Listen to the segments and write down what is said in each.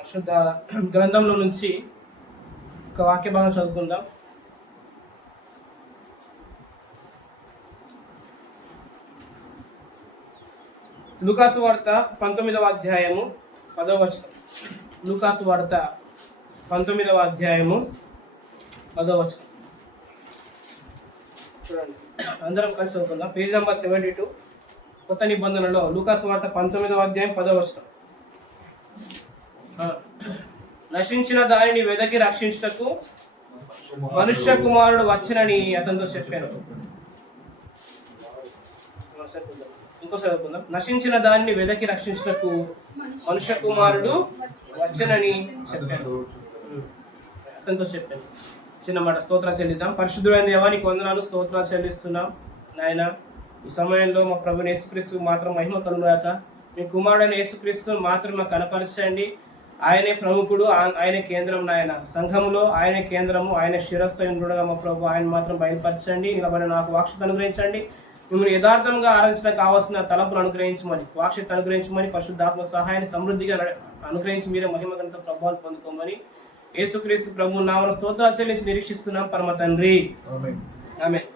పరిశుద్ధ గ్రంథంలో నుంచి ఒక వాక్య భాగం చదువుకుందాం. లూకాసు వార్త 19వ అధ్యాయము 10వ వచనం. లూకాసు వార్త 19వ అధ్యాయము 10వ వచనం. చూడండి, అందరం కలిసి చదువుకుందాం. పేజ్ నెంబర్ 72, కొత్త నిబంధనలో లూకాసు వార్త 19వ అధ్యాయం 10వ వచనం. నశించిన దానిని వెదకి రక్షించుటకు మనుష్య కుమారుడు వచ్చనని అతనితో చెప్పాను. ఇంకోసారి చదువుకుందాం. నశించిన దానిని వెదకి రక్షించుటకు మనుష్య కుమారుడు వచ్చనని చెప్పాను, అతనితో చెప్పాను. చిన్న మాట స్తోత్రాలు చెల్లిద్దాం. పరిశుద్ధుడైన దేవానికి వందనాలు, స్తోత్రాలు చెల్లిస్తున్నాం నాయన. ఈ సమయంలో మా ప్రభుని యేసుక్రీస్తు మాత్రం మహిమ కలుగాక. మీ కుమారుడైన యేసుక్రీస్తు మాత్రం మాకు కనపరచండి. ఆయనే ప్రముఖుడు, ఆయన కేంద్రం నాయన. సంఘంలో ఆయన కేంద్రము, ఆయన శిరస్సు ఉండగా మా ప్రభు ఆయన మాత్రం బయలుపరచండి. నిలబడి నాకు వాక్షత అనుగ్రహించండి. మిమ్మల్ని యథార్థంగా ఆరాధించడానికి కావాల్సిన తలంపులు అనుగ్రహించమని, వాక్షత అనుగ్రహించమని, పరిశుద్ధాత్మ సహాయాన్ని సమృద్ధిగా అనుగ్రహించి మీరే మహిమగంత ప్రభావాలు పొందుకోమని యేసుక్రీస్తు ప్రభు నామమున స్తోత్రాలు చెల్లించి నిరీక్షిస్తున్నాం పరమ తండ్రి, ఆమేన్.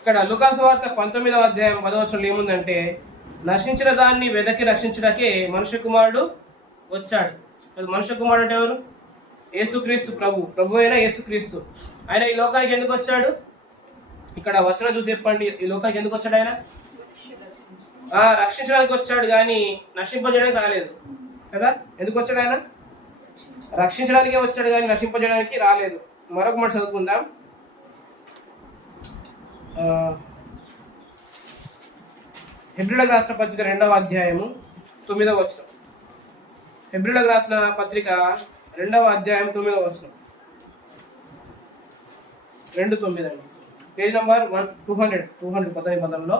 ఇక్కడ లూకాసు వార్త 19వ అధ్యాయం 10వ వచనంలో ఏముందంటే, నశించిన దాన్ని వెదకి రక్షించడానికే మనుష్య కుమారుడు వచ్చాడు. మనుష్య కుమారుడు అంటే ఎవరు? యేసుక్రీస్తు ప్రభు అయిన యేసుక్రీస్తు. ఆయన ఈ లోకానికి ఎందుకు వచ్చాడు? ఇక్కడ వచనం చూసి చెప్పండి, ఈ లోకానికి ఎందుకు వచ్చాడు ఆయన? రక్షించడానికి వచ్చాడు, కానీ నశింపజేయడానికి రాలేదు కదా. ఎందుకు వచ్చాడు ఆయన? రక్షించడానికే వచ్చాడు, కానీ నశింపజేయడానికి రాలేదు. మరొక మాట చదువుకుందాం. హెబ్రీయులకు రాసిన పత్రిక 2వ అధ్యాయము 9వ వచనం. హెబ్రీయులకు రాసిన పత్రిక 2వ అధ్యాయం 9వ వచనం. 2:9 అండి. పేజ్ నంబర్ 200 కొత్త నిబంధనలో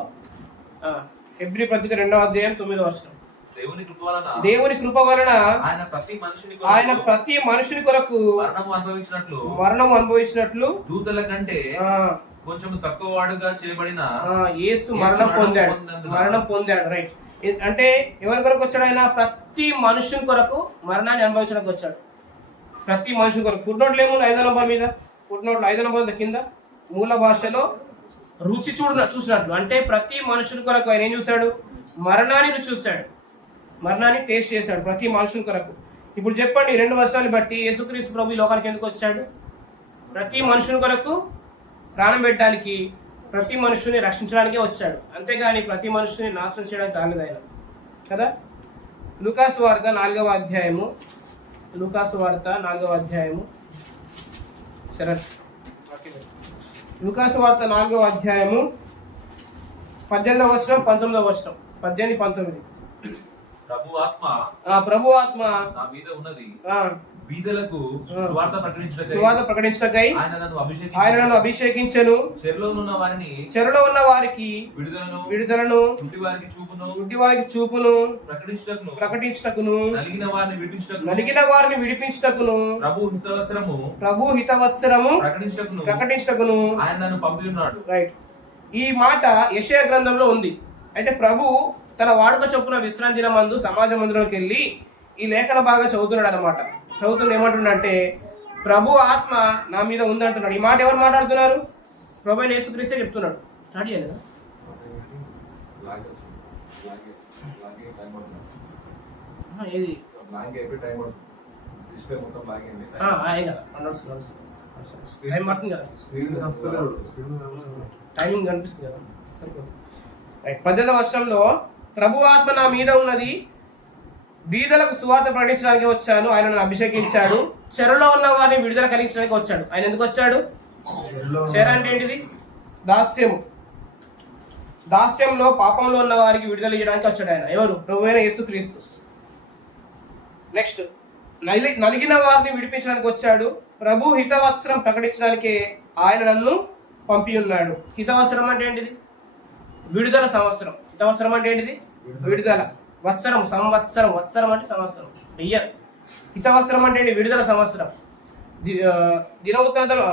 హెబ్రీ పత్రిక 2వ అధ్యాయం 9వ వచనం. దేవుని కృప వలన ఆయన ప్రతి మనుషుని కొరకు మరణం అనుభవించినట్లు దూతల కంటే కొంచెం తక్కువ వాడుగా చేయబడిన యేసు మరణం పొందాడు. రైట్. అంటే ఎవరి కొరకు వచ్చాడు ఆయన? ప్రతి మనుషుని కొరకు మరణాన్ని అనుభవించడానికి వచ్చాడు. ప్రతి మనుషుని కొరకు. ఫుట్ నోట్లు ఏముంది 5వ నంబర్ మీద? ఫుట్ నోట్లు 5వ నంబర్ కింద మూల భాషలో రుచి చూసినట్లు. అంటే ప్రతి మనుషుని కొరకు ఆయన ఏం చూశాడు? మరణాన్ని రుచి చూశాడు, మరణాన్ని టేస్ట్ చేశాడు ప్రతి మనుషుని కొరకు. ఇప్పుడు చెప్పండి, 2 వర్షాలు బట్టి యేసుక్రీస్తు ప్రభు ఈ లోకానికి ఎందుకు వచ్చాడు? ప్రతి మనుషుని కొరకు ప్రాణం పెట్టడానికి, ప్రతి మనుషుని రక్షించడానికే వచ్చాడు, అంతేగాని ప్రతి మనుషుని నాశనం చేయడానికి రాలేదు ఆయన కదా. లూకాసు వార్త 4వ అధ్యాయము, లూకాసు వార్త 4వ అధ్యాయము, సరే, లూకాసు వార్త 4వ అధ్యాయము 18వ వచనం 19వ వచనం. 18, 19. ప్రభు ఆత్మ నా మీద ఉన్నది, బీదలకు సువార్త ప్రకటించుటకై ఆయన నన్ను అభిషేకించెను. చెరలో ఉన్న వారికి విడుదలను, గుడ్డి వారికి చూపును ప్రకటించుటకును, నలిగిన వారిని విడిపించుటకును, ప్రభు హితవత్సరము ప్రకటించుటకును ఆయన నన్ను పంపి ఉన్నాడు. రైట్. ఈ మాట యెషయా గ్రంథంలో ఉంది. అయితే ప్రభు తన వాడుక చొప్పున విశ్రాంతి దినమందు సమాజ మందిరంలోకి వెళ్ళి ఈ లేఖన బాగా చదువుతున్నాడు అనమాట. చదువుతున్న ఏమంటున్నాడంటే, ప్రభు ఆత్మ నా మీద ఉందంటున్నాడు. ఈ మాట ఎవరు మాట్లాడుతున్నారు? ప్రభు అయిన యేసుక్రీస్తే చెప్తున్నాడు. స్టార్ట్ చేయాలి కదా. ఏది టైమింగ్ కనిపిస్తుంది కదా. 18వ వచనంలో ప్రభు ఆత్మ నా మీద ఉన్నది, బీదలకు సువార్త ప్రకటించడానికి వచ్చాను, ఆయన నన్ను అభిషేకించాడు. చెరలో ఉన్న వారిని విడుదల కలిగించడానికి వచ్చాడు. ఆయన ఎందుకు వచ్చాడు? చెర అంటే ఏంటిది? దాస్యము. దాస్యంలో పాపంలో ఉన్న వారికి విడుదల చేయడానికి వచ్చాడు ఆయన. ఎవరు? ప్రభు అయిన యేసుక్రీస్తు. నెక్స్ట్, నలిగిన వారిని విడిపించడానికి వచ్చాడు. ప్రభు హితవత్సరం ప్రకటించడానికి ఆయన నన్ను పంపి ఉన్నాడు. హితవత్సరం అంటే ఏంటిది? విడుదల సంవత్సరం. హితవత్సరం అంటే ఏంటిది? విడుదల. వత్సరం, సంవత్సరం. వత్సరం అంటే సంవత్సరం, ఇయర్. హితవత్సరం అంటే ఏంటి? విడుదల సంవత్సరం. దినవృత్తాంతాలు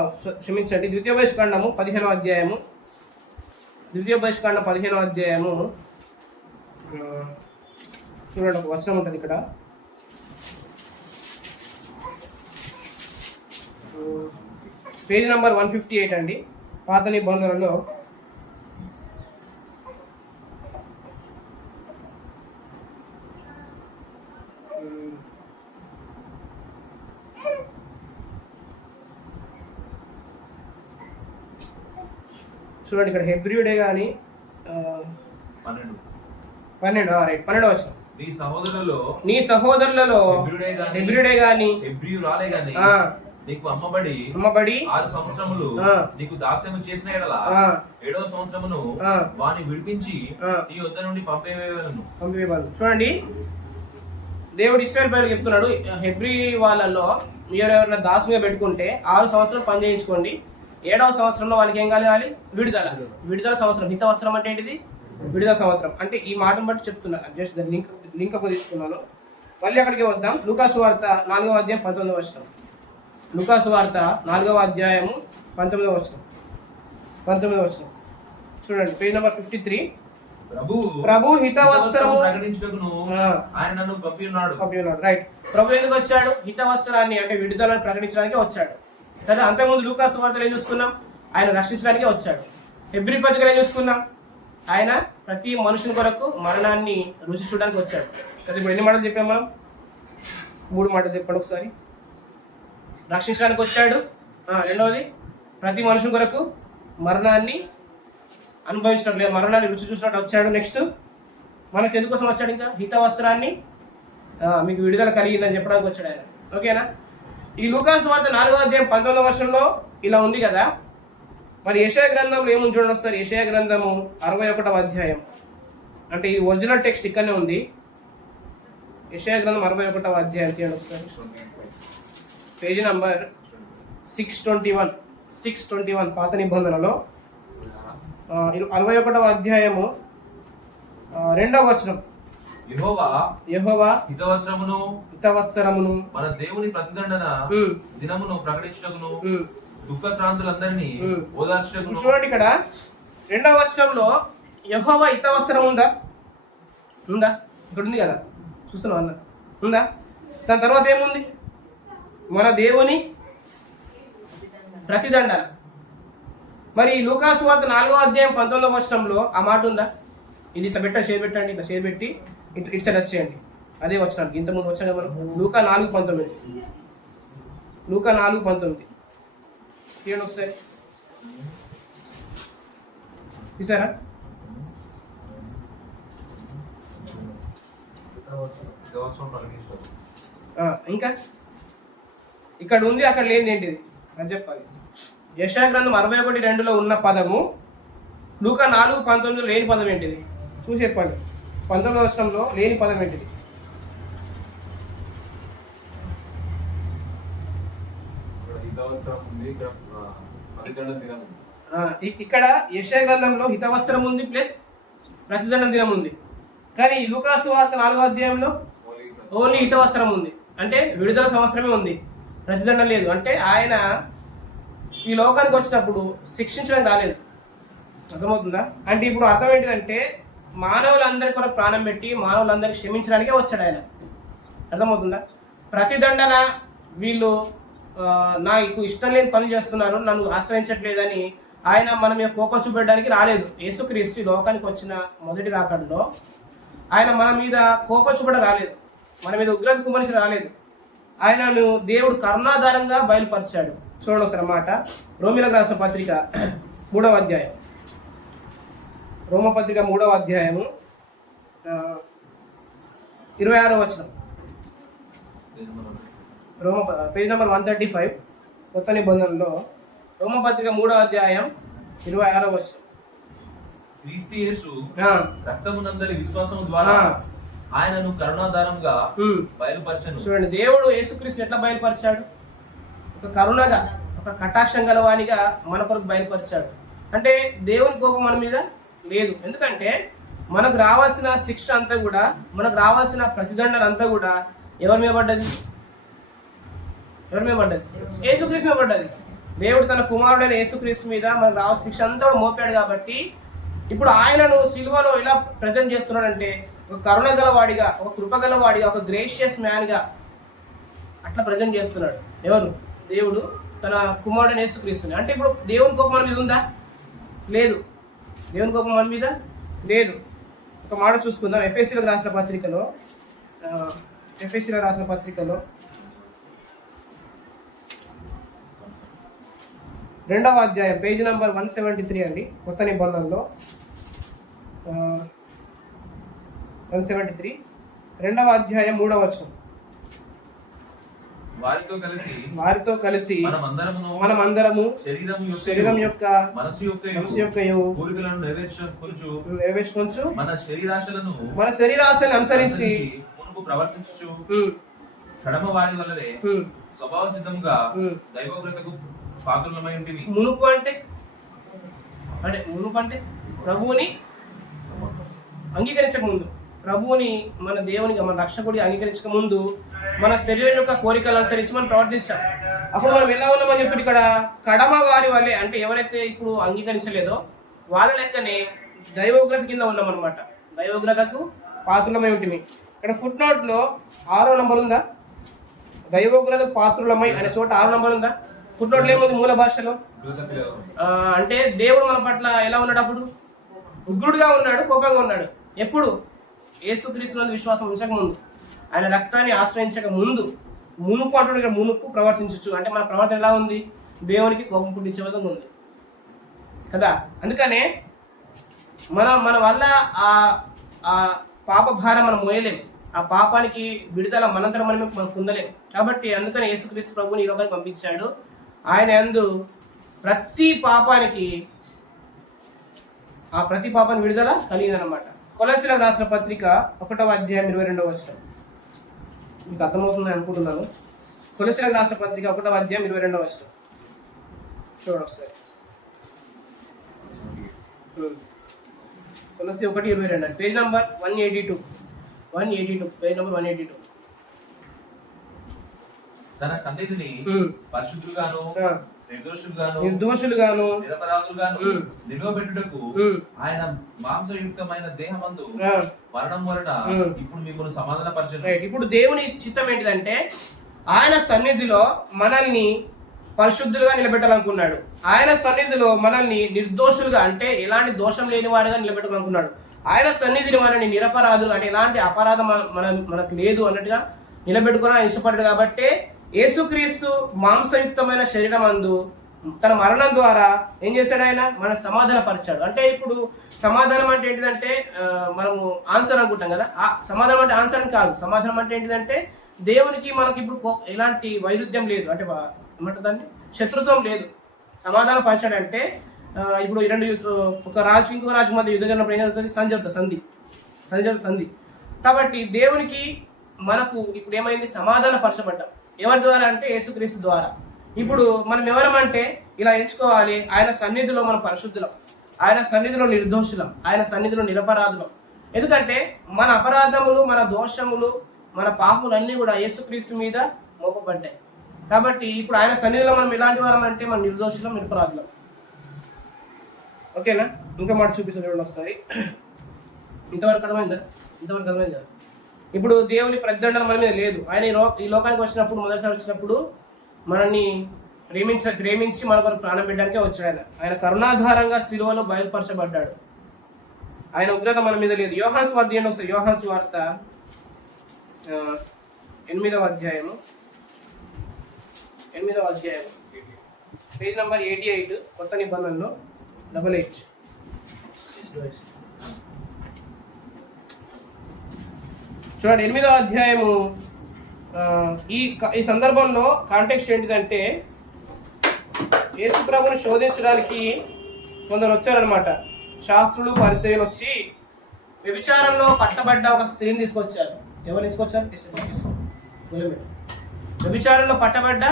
క్షమించండి, ద్వితీయోపదేశకాండము 15వ అధ్యాయము, ద్వితీయోపదేశకాండం 15వ అధ్యాయము చూడండి, ఒక వచనం ఉంటుంది ఇక్కడ. పేజ్ నెంబర్ 158 అండి. పాత నిబంధనలో చూడండి, ఇక్కడ హెబ్రియుడే కానీ 12 రైట్ 12 వచ్చిన నీ సహోదరులలో హెబ్రియుడే గాని హెబ్రియురాలే గాని నీకు అమ్మబడి 6 సంవత్సరములు నీకు దాస్యము చేసిన ఎడల 7వ సంవత్సరమును వాని విడిపించి నీ వద్ద నుండి పంపేయవలెను. చూడండి, దేవుడు ఇశ్రాయేలు ప్రజలకు చెప్తున్నాడు, హెబ్రీ వాళ్ళలో మీరు ఎవరైనా దాసుగా పెట్టుకుంటే 6 సంవత్సరాలు పని చేయించుకోండి, 7వ సంవత్సరంలో వాళ్ళకి ఏం కలగాలి? విడుదల సంవత్సరం. హితవస్త్రం అంటే ఏంటిది? విడుదల సంవత్సరం. అంటే ఈ మాటను బట్టి చెప్తున్నా, జస్ట్ దాని లింక్ అప్ తీసుకున్నాను. మళ్ళీ అక్కడికి వద్దాం. లూకాసు వార్త 4వ అధ్యాయం 19వ వచనం. లూకాసు వార్త 4వ అధ్యాయము 19వ వచనం. చూడండి, పేజ్ నెంబర్ 53. ప్రభు హితవస్త్రము ప్రకటించుటకును ఆయన నన్ను పంపియున్నాడు. రైట్. ప్రభు ఎందుకు వచ్చాడు? హితవస్త్రాన్ని అంటే విడుదలను ప్రకటించడానికి వచ్చాడు కదా. అంతకుముందు లూకాసు వార్తలు ఏం చూసుకున్నాం? ఆయన రక్షించడానికే వచ్చాడు. హెబ్రీ పత్రికలు ఏం చూసుకున్నాం? ఆయన ప్రతి మనుషుని కొరకు మరణాన్ని రుచి చూడడానికి వచ్చాడు కదా. ఇప్పుడు ఎన్ని మాటలు చెప్పాం మనం? 3 మాటలు చెప్పండి ఒకసారి. రక్షించడానికి వచ్చాడు, రెండవది ప్రతి మనుషుని కొరకు మరణాన్ని అనుభవించడం లేదు, మరణాన్ని రుచి చూసినట్టు వచ్చాడు. నెక్స్ట్ మనకు ఎందుకోసం వచ్చాడు? ఇంకా హితవస్త్రాన్ని మీకు విడుదల కలిగిందని చెప్పడానికి వచ్చాడు ఆయన. ఓకేనా? ఈ లూకాసు వార్త 4వ అధ్యాయం 19వ వచనంలో ఇలా ఉంది కదా. మరి యెషయా గ్రంథంలో ఏముంది చూడండి ఒకసారి. యెషయా గ్రంథము 61వ అధ్యాయం, అంటే ఈ ఒరిజినల్ టెక్స్ట్ ఇక్కడనే ఉంది. యెషయా గ్రంథం 61వ అధ్యాయం తీయండి ఒకసారి. పేజీ నంబర్ 621 పాత నిబంధనలో 61వ అధ్యాయము 2వ వచనం. యెహోవా హితవత్సరమును మన దేవుని ప్రతిదండన దినమును ప్రకటించుటకును దుఃఖక్రాంతులందరినీ ఓదార్చుటకును. చూడండి, ఇక్కడ 2వ వచనంలో యెహోవా హితవత్సరం ఉందా? ఇక్కడ ఉంది కదా, చూస్తున్నాం అన్న, ఉందా? దాని తర్వాత ఏముంది? మన దేవుని ప్రతిదండన. మరి లూకాసు వార్త 4వ అధ్యాయం 19వ వచనంలో ఆ మాట ఉందా? ఇది ఇట్లా పెట్టండి, ఇట్లా చేపెట్టి ఇట్లా టచ్ చేయండి. అదే వచ్చినాడు ఇంతకుముందు వచ్చాను మనం. లూకా 4:19 తీయండి ఒకసారి. చూసారా? ఇంకా ఇక్కడ ఉంది, అక్కడ లేనిది ఏంటిది అని చెప్పాలి. యెషయా గ్రంథం 61:2లో ఉన్న పదము లూకా 4:19 లేని పదం ఏంటిది? చూసి చెప్పండి. 19వ వచనంలో లేని పదం ఏంటిది? ఇక్కడ యెషయా గ్రంథంలో హితవస్త్రం ఉంది ప్లస్ ప్రతిదండన దినం ఉంది. కానీ లూకాసు వార్త 4వ అధ్యాయంలో ఓన్లీ హితవస్త్రం ఉంది, అంటే విడుదల సంవత్సరమే ఉంది, ప్రతిదండన లేదు. అంటే ఆయన ఈ లోకానికి వచ్చినప్పుడు శిక్షించడానికి రాలేదు. అర్థమవుతుందా? అంటే ఇప్పుడు అర్థం ఏంటిదంటే మానవులందరి కొరకు ప్రాణం పెట్టి మానవులందరికీ క్షమించడానికే వచ్చాడు ఆయన. అర్థమవుతుందా? ప్రతిదండన వీళ్ళు నాకు ఇష్టం లేని పనులు చేస్తున్నారు, నన్ను ఆశ్రయించట్లేదని ఆయన మన మీద కోపం చూపెట్టడానికి రాలేదు. యేసుక్రీస్తు ఈ లోకానికి వచ్చిన మొదటి రాకడలో ఆయన మన మీద కోపం చూపడ రాలేదు, మన మీద ఉగ్రత కుమరించి రాలేదు. ఆయనను దేవుడు కరుణాధారంగా బయలుపరిచాడు. చూడండి ఒకసారి మాట. రోమిలకు రాసిన పత్రిక 3వ అధ్యాయం, రోమపత్రిక 3వ అధ్యాయము 26వ వచనం. పేజ్ నెంబర్ 135 కొత్త నిబంధనలో రోమపత్రిక 3వ అధ్యాయం 26వ వచనం. క్రీస్తు యేసు రక్తమునందలి విశ్వాసము ద్వారా ఆయనను కరుణాధారంగా బయలుపరచను. చూడండి, దేవుడు యేసుక్రీస్తు ఎట్లా బయలుపరిచాడు? ఒక కరుణగా, ఒక కటాక్షం గలవానిగా మన కొరకు బయలుపరిచాడు. అంటే దేవుని కోపం మన మీద లేదు. ఎందుకంటే మనకు రావాల్సిన శిక్ష అంతా కూడా, మనకు రావాల్సిన ప్రతిదండన అంతా కూడా ఎవరి మీద పడ్డది? యేసుక్రీస్తు మీద పడ్డది. దేవుడు తన కుమారుడైన యేసుక్రీస్తు మీద మనకు రావాల్సిన శిక్ష అంతా కూడా మోపాడు. కాబట్టి ఇప్పుడు ఆయనను సిలువలో ఎలా ప్రజెంట్ చేస్తున్నాడంటే ఒక కరుణ గలవాడిగా, ఒక కృప గలవాడిగా, ఒక గ్రేషియస్ మ్యాన్గా అట్లా ప్రజెంట్ చేస్తున్నాడు. ఎవరు? దేవుడు తన కుమారుడిని యేసుక్రీస్తుని. అంటే ఇప్పుడు దేవుని కోపం మన మీద ఉందా? లేదు. దేవుని కోపం మన మీద లేదు. ఒక మాట చూసుకుందాం. ఎఫెసీలకు రాసిన పత్రికలో 2వ అధ్యాయం పేజీ నంబర్ 173 అండి. కొత్త నిబంధనలో 173 2వ అధ్యాయం 3వ వచనం. వారితో కలిసి మనమందరము శరీరం యొక్క మనసు యొక్క కోరికలను నెరవేర్చుకొనుచు మన శరీరాశలను అనుసరించి ప్రవర్తించు కడమ వారి వల్లనే స్వభావ సిద్ధంగా దైవోగ్రతకు పాత్రులమై ఉంటివి. మునుపు అంటే ప్రభువుని అంగీకరించక ముందు, ప్రభువుని మన దేవునిగా మన రక్షకుడి అంగీకరించక ముందు మన శరీరం యొక్క కోరికలు అనుసరించి మనం ప్రవర్తించాం. అప్పుడు మనం ఎలా ఉన్నామని చెప్పి ఇక్కడ కడమ వారి వల్లే, అంటే ఎవరైతే ఇప్పుడు అంగీకరించలేదో వాళ్ళ లెక్కనే దైవోగ్రత కింద ఉన్నామన్నమాట. దైవోగ్రతకు పాత్రులమై ఉంటుంది. ఇక్కడ ఫుట్ నోట్లో 6వ నంబర్ ఉందా? దైవోగ్రత పాత్రులమై అనే చోట 6వ నంబర్ ఉందా? ఫుట్ నోట్లో ఏముంది మూల భాషలో? అంటే దేవుడు మన పట్ల ఎలా ఉన్నాడు? అప్పుడు ఉగ్రుడుగా ఉన్నాడు, కోపంగా ఉన్నాడు. ఎప్పుడు? యేసుక్రీస్తునందు విశ్వాసం ఉంచక ముందు, ఆయన రక్తాన్ని ఆశ్రయించక ముందు, మునుపు అంటున్నాడు. మునుపు ప్రవర్తించచ్చు అంటే మన ప్రవర్తన ఎలా ఉంది? దేవునికి కోపం పుట్టించే విధంగా ఉంది కదా. అందుకనే మన వల్ల ఆ పాప భారం మనం మోయలేము. ఆ పాపానికి విడుదల మనంతరం మనం పొందలేము. కాబట్టి అందుకని యేసుక్రీస్తు ప్రభువుని ఈ లోకానికి పంపించాడు. ఆయన యందు ప్రతి పాపానికి విడుదల కలిగిందనమాట. కొలస్సీలకు రాసిన పత్రిక 1వ అధ్యాయం 22వ వచనం. మీకు అర్థమవుతుందని అనుకుంటున్నాను. కొలస్సీలకు రాసిన పత్రిక 1వ అధ్యాయం 22వ వచనం చూడండి ఒకసారి. కొలస్సీ 1:22 పేజ్ నంబర్ 182 పేజ్ నంబర్ 182. తన సన్నిధిని పరిశుద్ధులుగాను నిర్దోషులుగాను నిరపరాధులుగాను నిలువబెట్టుటకు ఆయన మాంసయుక్తమైన దేహమందు మరణం వలన ఇప్పుడు మిమ్మల్ని సమాధానపరచెను. ఇప్పుడు దేవుని చిత్తం ఏంటిదంటే ఆయన సన్నిధిలో మనల్ని పరిశుద్ధులుగా నిలబెట్టాలనుకున్నాడు. ఆయన సన్నిధిలో మనల్ని నిర్దోషులుగా అంటే ఎలాంటి దోషం లేని వారుగా నిలబెట్టాలనుకున్నాడు. ఆయన సన్నిధిని మనల్ని నిరపరాధులు అంటే ఎలాంటి అపరాధం మనకు లేదు అన్నట్టుగా నిలబెట్టుకుని ఆయన ఇష్టపడ్డాడు. కాబట్టి యేసుక్రీస్తు మాంసయుక్తమైన శరీరం అందు తన మరణం ద్వారా ఏం చేశాడు? ఆయన మన సమాధానపరిచాడు. అంటే ఇప్పుడు సమాధానం అంటే ఏంటిదంటే మనము ఆన్సర్ అనుకుంటాం కదా. ఆ సమాధానం అంటే ఆన్సర్ అని కాదు. సమాధానం అంటే ఏంటిదంటే దేవునికి మనకి ఇప్పుడు ఎలాంటి వైరుధ్యం లేదు, అంటే ఏమంటారు దాన్ని, శత్రుత్వం లేదు. సమాధానం పరిచాడంటే ఇప్పుడు ఒక రాజు ఇంకొక రాజు మధ్య యుద్ధం జరిగినప్పుడు ఏం జరుగుతుంది? సంధి. కాబట్టి దేవునికి మనకు ఇప్పుడు ఏమైంది? సమాధాన పరచబడ్డాం. ఎవరి ద్వారా అంటే యేసుక్రీస్తు ద్వారా. ఇప్పుడు మనం ఎవరమంటే ఇలా ఎంచుకోవాలి, ఆయన సన్నిధిలో మనం పరిశుద్ధులం, ఆయన సన్నిధిలో నిర్దోషులం, ఆయన సన్నిధిలో నిరపరాధులం. ఎందుకంటే మన అపరాధములు, మన దోషములు, మన పాపములన్నీ కూడా యేసుక్రీస్తు మీద మోపబడ్డాయి. కాబట్టి ఇప్పుడు ఆయన సన్నిధిలో మనం ఎలాంటి వారం అంటే మన నిర్దోషులం, నిరపరాధులం. ఓకేనా? ఇంకా మాట చూపిస్తాను చూడండి ఒకసారి. ఇంతవరకు అర్థమైందా? ఇప్పుడు దేవుని ప్రతిదండన మన మీద లేదు. ఆయన ఈ లోకానికి వచ్చినప్పుడు, మొదటిసారి వచ్చినప్పుడు మనల్ని ప్రేమించి మన కొరకు ప్రాణం పెట్టడానికే వచ్చాడు. ఆయన కరుణాధారంగా శిలువలో బయలుపరచబడ్డాడు. ఆయన ఉగ్రత మన మీద లేదు. యోహాను సువార్త ఒకసారి. యోహాను సువార్త 8వ అధ్యాయము పేజ్ నంబర్ 88 కొత్త నిబంధనలో 88. చూడండి 8వ అధ్యాయము. ఈ సందర్భంలో కాంటెక్స్ట్ ఏంటిదంటే యేసు ప్రభువుని శోధించడానికి కొందరు వచ్చారనమాట. శాస్త్రులు, పరిసయ్యులు వచ్చి వ్యభిచారంలో పట్టబడ్డ ఒక స్త్రీని తీసుకొచ్చారు. ఎవరు తీసుకొచ్చారు? వ్యభిచారంలో పట్టబడ్డ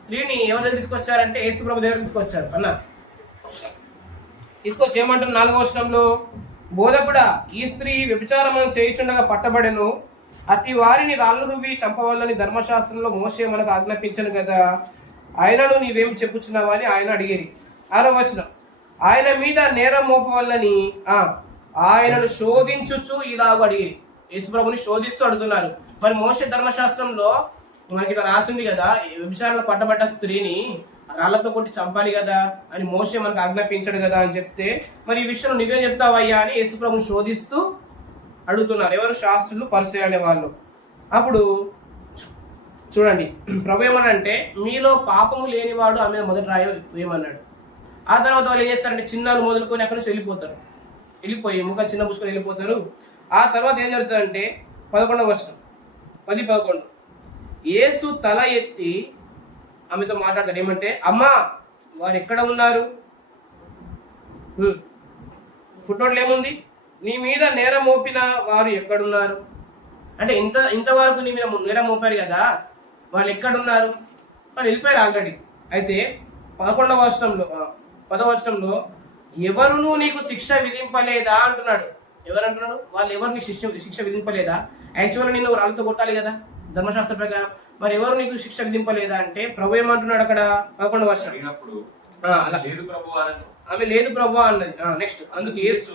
స్త్రీని ఎవరి దగ్గర తీసుకొచ్చారంటే యేసు ప్రభు దగ్గర తీసుకొచ్చారు. తీసుకొచ్చి ఏమంటారు 4వ వచనంలో, బోధకుడా, ఈ స్త్రీ వ్యభిచారం చేయుచుండగా పట్టబడెను, అట్టి వారిని రాళ్ళు రువ్వి చంపవాలని ధర్మశాస్త్రంలో మోషే మనకు ఆజ్ఞాపించను కదా, ఆయనను నీవేమి చెప్పుచున్నావా అని ఆయన అడిగిరి. 6వ వచనం, ఆయన మీద నేరం మోపవాలని ఆయనను శోధించుచు ఇలాగ అడిగిరి. యేసుప్రభుని శోధిస్తూ అడుగుతున్నారు. మరి మోషే ధర్మశాస్త్రంలో మనకి ఇట్లా రాసింది కదా, వ్యభిచారంలో పట్టబడ్డ స్త్రీని రాళ్లతో కొట్టి చంపాలి కదా అని మోషే మనకు ఆజ్ఞాపించాడు కదా అని చెప్తే, మరి ఈ విషయంలో నువ్వేం చెప్తావయ్యా అని యేసుప్రభుని శోధిస్తూ అడుగుతున్నారు ఎవరు? శాస్త్రులు, పరిసయ్యులు అనే వాళ్ళు. అప్పుడు చూడండి, ప్రభు ఏమన్నాడంటే మీలో పాపము లేనివాడు ఆమె మొదటి రాయి వేయమన్నాడు. ఆ తర్వాత వాళ్ళు ఏం చేస్తారంటే చిన్నాలు మొదలుకొని అక్కడి నుంచి వెళ్ళిపోయి ముఖం చిన్న పుచ్చుకొని వెళ్ళిపోతారు. ఆ తర్వాత ఏం జరుగుతుందంటే 11వ వచనం 10-11 యేసు తల ఎత్తి ఆమెతో మాట్లాడతాడు. ఏమంటే, అమ్మా వారు ఎక్కడ ఉన్నారు? ఫుట్నోట్లో ఏముంది? నీ మీద నేరం మోపిన వారు ఎక్కడున్నారు అంటే, ఇంతవరకు నీ మీద నేరం మోపారు కదా, వాళ్ళు ఎక్కడున్నారు? వాళ్ళు వెళ్ళిపోయారు ఆల్రెడీ. అయితే 11వ వచనంలో ఎవరునూ నీకు శిక్ష విధింపలేదా అంటున్నాడు. ఎవరు అంటున్నాడు? వాళ్ళు ఎవరు నీకు శిక్ష విధింపలేదా? యాక్చువల్గా నిన్ను రాళ్ళతో కొట్టాలి కదా ధర్మశాస్త్ర ప్రకారం. మరి ఎవరు నీకు శిక్ష విధింపలేదా అంటే ప్రభు ఏమంటున్నాడు అక్కడ 11వ వచనం, ఆమె లేదు ప్రభు అన్నది. నెక్స్ట్ అందుకు యేసు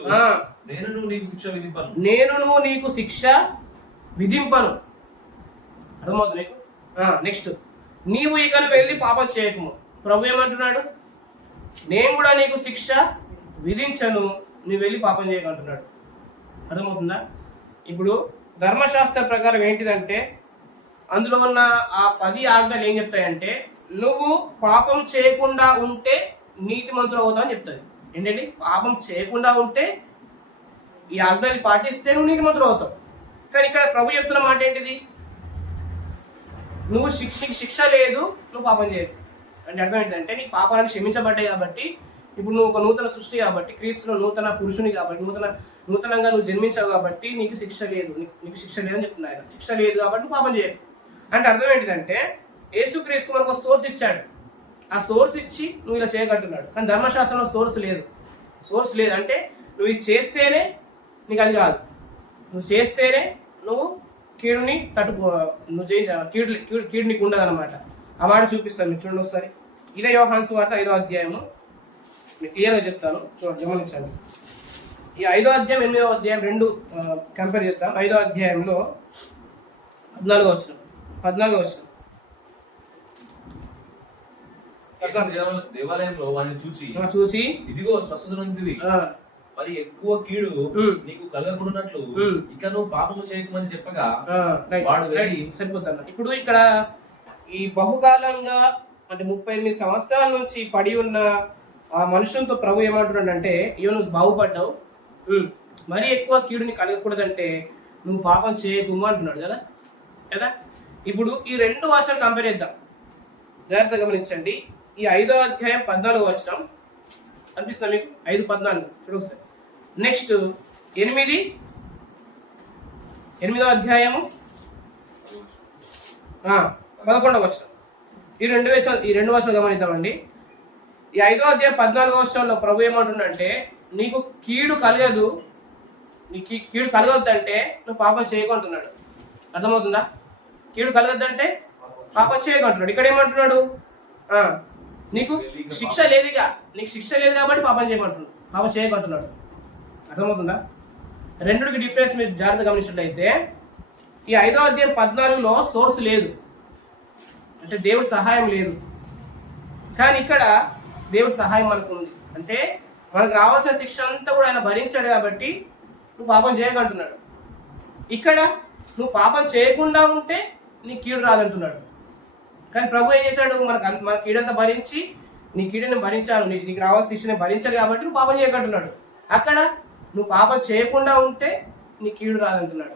నేను నీకు శిక్ష విధింపను. అర్థమవుతుంది నీకు? నెక్స్ట్ నీవు ఇకను వెళ్ళి పాపం చేయకము. ప్రభు ఏమంటున్నాడు? నేను కూడా నీకు శిక్ష విధించను, నువ్వు వెళ్ళి పాపం చేయకంటున్నాడు. అర్థమవుతుందా? ఇప్పుడు ధర్మశాస్త్ర ప్రకారం ఏంటిదంటే అందులో ఉన్న ఆ 10 ఆజ్ఞలు ఏం చెప్తాయంటే నువ్వు పాపం చేయకుండా ఉంటే నీతిమంతుడు అవుతావు అని చెప్తుంది. ఏంటండి? పాపం చేయకుండా ఉంటే ఈ ఆజ్ఞలు పాటిస్తే నువ్వు నీతిమంతుడు అవుతావు. కానీ ఇక్కడ ప్రభు చెప్తున్న మాట ఏంటిది? నువ్వు శిక్ష లేదు, నువ్వు పాపం చేయదు అంటే అర్థం ఏంటంటే నీకు పాపాలను క్షమించబడ్డాయి కాబట్టి, ఇప్పుడు నువ్వు ఒక నూతన సృష్టి కాబట్టి, క్రీస్తులో నూతన పురుషుని కాబట్టి, నూతనంగా నువ్వు జన్మించావు కాబట్టి నీకు శిక్ష లేదు, నీకు శిక్ష లేదని చెప్తున్నా ఆయన. శిక్ష లేదు కాబట్టి నువ్వు పాపం చేయదు అంటే అర్థం ఏంటిదంటే యేసుక్రీస్తు మనకు ఒక సోర్స్ ఇచ్చాడు. ఆ సోర్స్ ఇచ్చి నువ్వు ఇలా చేయగట్టున్నాడు. కానీ ధర్మశాస్త్రంలో సోర్స్ లేదు అంటే నువ్వు ఇది చేస్తేనే నీకు అది కాదు, నువ్వు చేస్తేనే నువ్వు కీడుని నువ్వు కీడు నీకు ఉండదు అనమాట. ఆ మాట చూపిస్తాను మీకు చూడండి ఒకసారి. ఇదే యోహాను సువార్త 5వ అధ్యాయము, మీకు క్లియర్గా చెప్తాను, చూడండి గమనించండి. ఈ 5వ అధ్యాయం 8వ అధ్యాయం రెండు కంపేర్ చేద్దాం. 5వ అధ్యాయంలో 14వ వచనం దేవాలయంలో వారిని చూసి ఇదిగో స్వస్థత నొందితివి, మరి ఎక్కువ కీడు నీకు కలగకుండాట్లు ఇక నువ్వు పాపము చేయకమని చెప్పగా వాడు సరిపోతాను. ఇప్పుడు ఇక్కడ ఈ బహుకాలంగా అంటే 38 సంవత్సరాల నుంచి పడి ఉన్న ఆ మనుషులతో ప్రభు ఏమంటున్నాడు అంటే ఇయో నువ్వు బాగుపడ్డావు, మరీ ఎక్కువ కీడుని కలగకూడదంటే నువ్వు పాపం చేయకుము అంటున్నాడు కదా. ఇప్పుడు ఈ 2 వర్షాలు కంపేర్ చేద్దాం, జాగ్రత్తగా గమనించండి. ఈ 5వ అధ్యాయం 14వ వచనం అనిపిస్తుంది మీకు, 5:14 చూడొకసారి. నెక్స్ట్ 8వ అధ్యాయము 11వ వచనం. ఈ రెండు వర్షాలు గమనిద్దామండి. ఈ 5వ అధ్యాయం 14వ వచనంలో ప్రభు ఏమంటున్నాడంటే నీకు కీడు కలగదు, కీడు కలగొద్దంటే నువ్వు పాపం చేయకుంటున్నాడు. అర్థమవుతుందా? కీడు కలగొద్దంటే పాపం చేయకుంటున్నాడు. ఇక్కడ ఏమంటున్నాడు? నీకు శిక్ష లేదుగా, నీకు శిక్ష లేదు కాబట్టి పాపం చేయమంటున్నాడు, పాపం చేయకుంటున్నాడు. అర్థమవుతుందా? రెండుకి డిఫరెన్స్ మీరు జాగ్రత్త గమనించినట్లయితే ఈ 5వ అధ్యాయం 14లో సోర్స్ లేదు అంటే దేవుడి సహాయం లేదు, కానీ ఇక్కడ దేవుడి సహాయం మనకు ఉంది. అంటే మనకు రావాల్సిన శిక్ష అంతా కూడా ఆయన భరించాడు కాబట్టి నువ్వు పాపం చేయకంటున్నాడు. ఇక్కడ నువ్వు పాపం చేయకుండా ఉంటే నీ కీడు రాదంటున్నాడు. కానీ ప్రభు ఏం చేశాడు? మన కీడంతా భరించి నీ కీడుని భరించాను, నీకు రావాల్సిన శిక్షని భరించాడు కాబట్టి నువ్వు పాపం చేయకంటున్నాడు. అక్కడ నువ్వు పాపం చేయకుండా ఉంటే నీ కీడు రాదంటున్నాడు.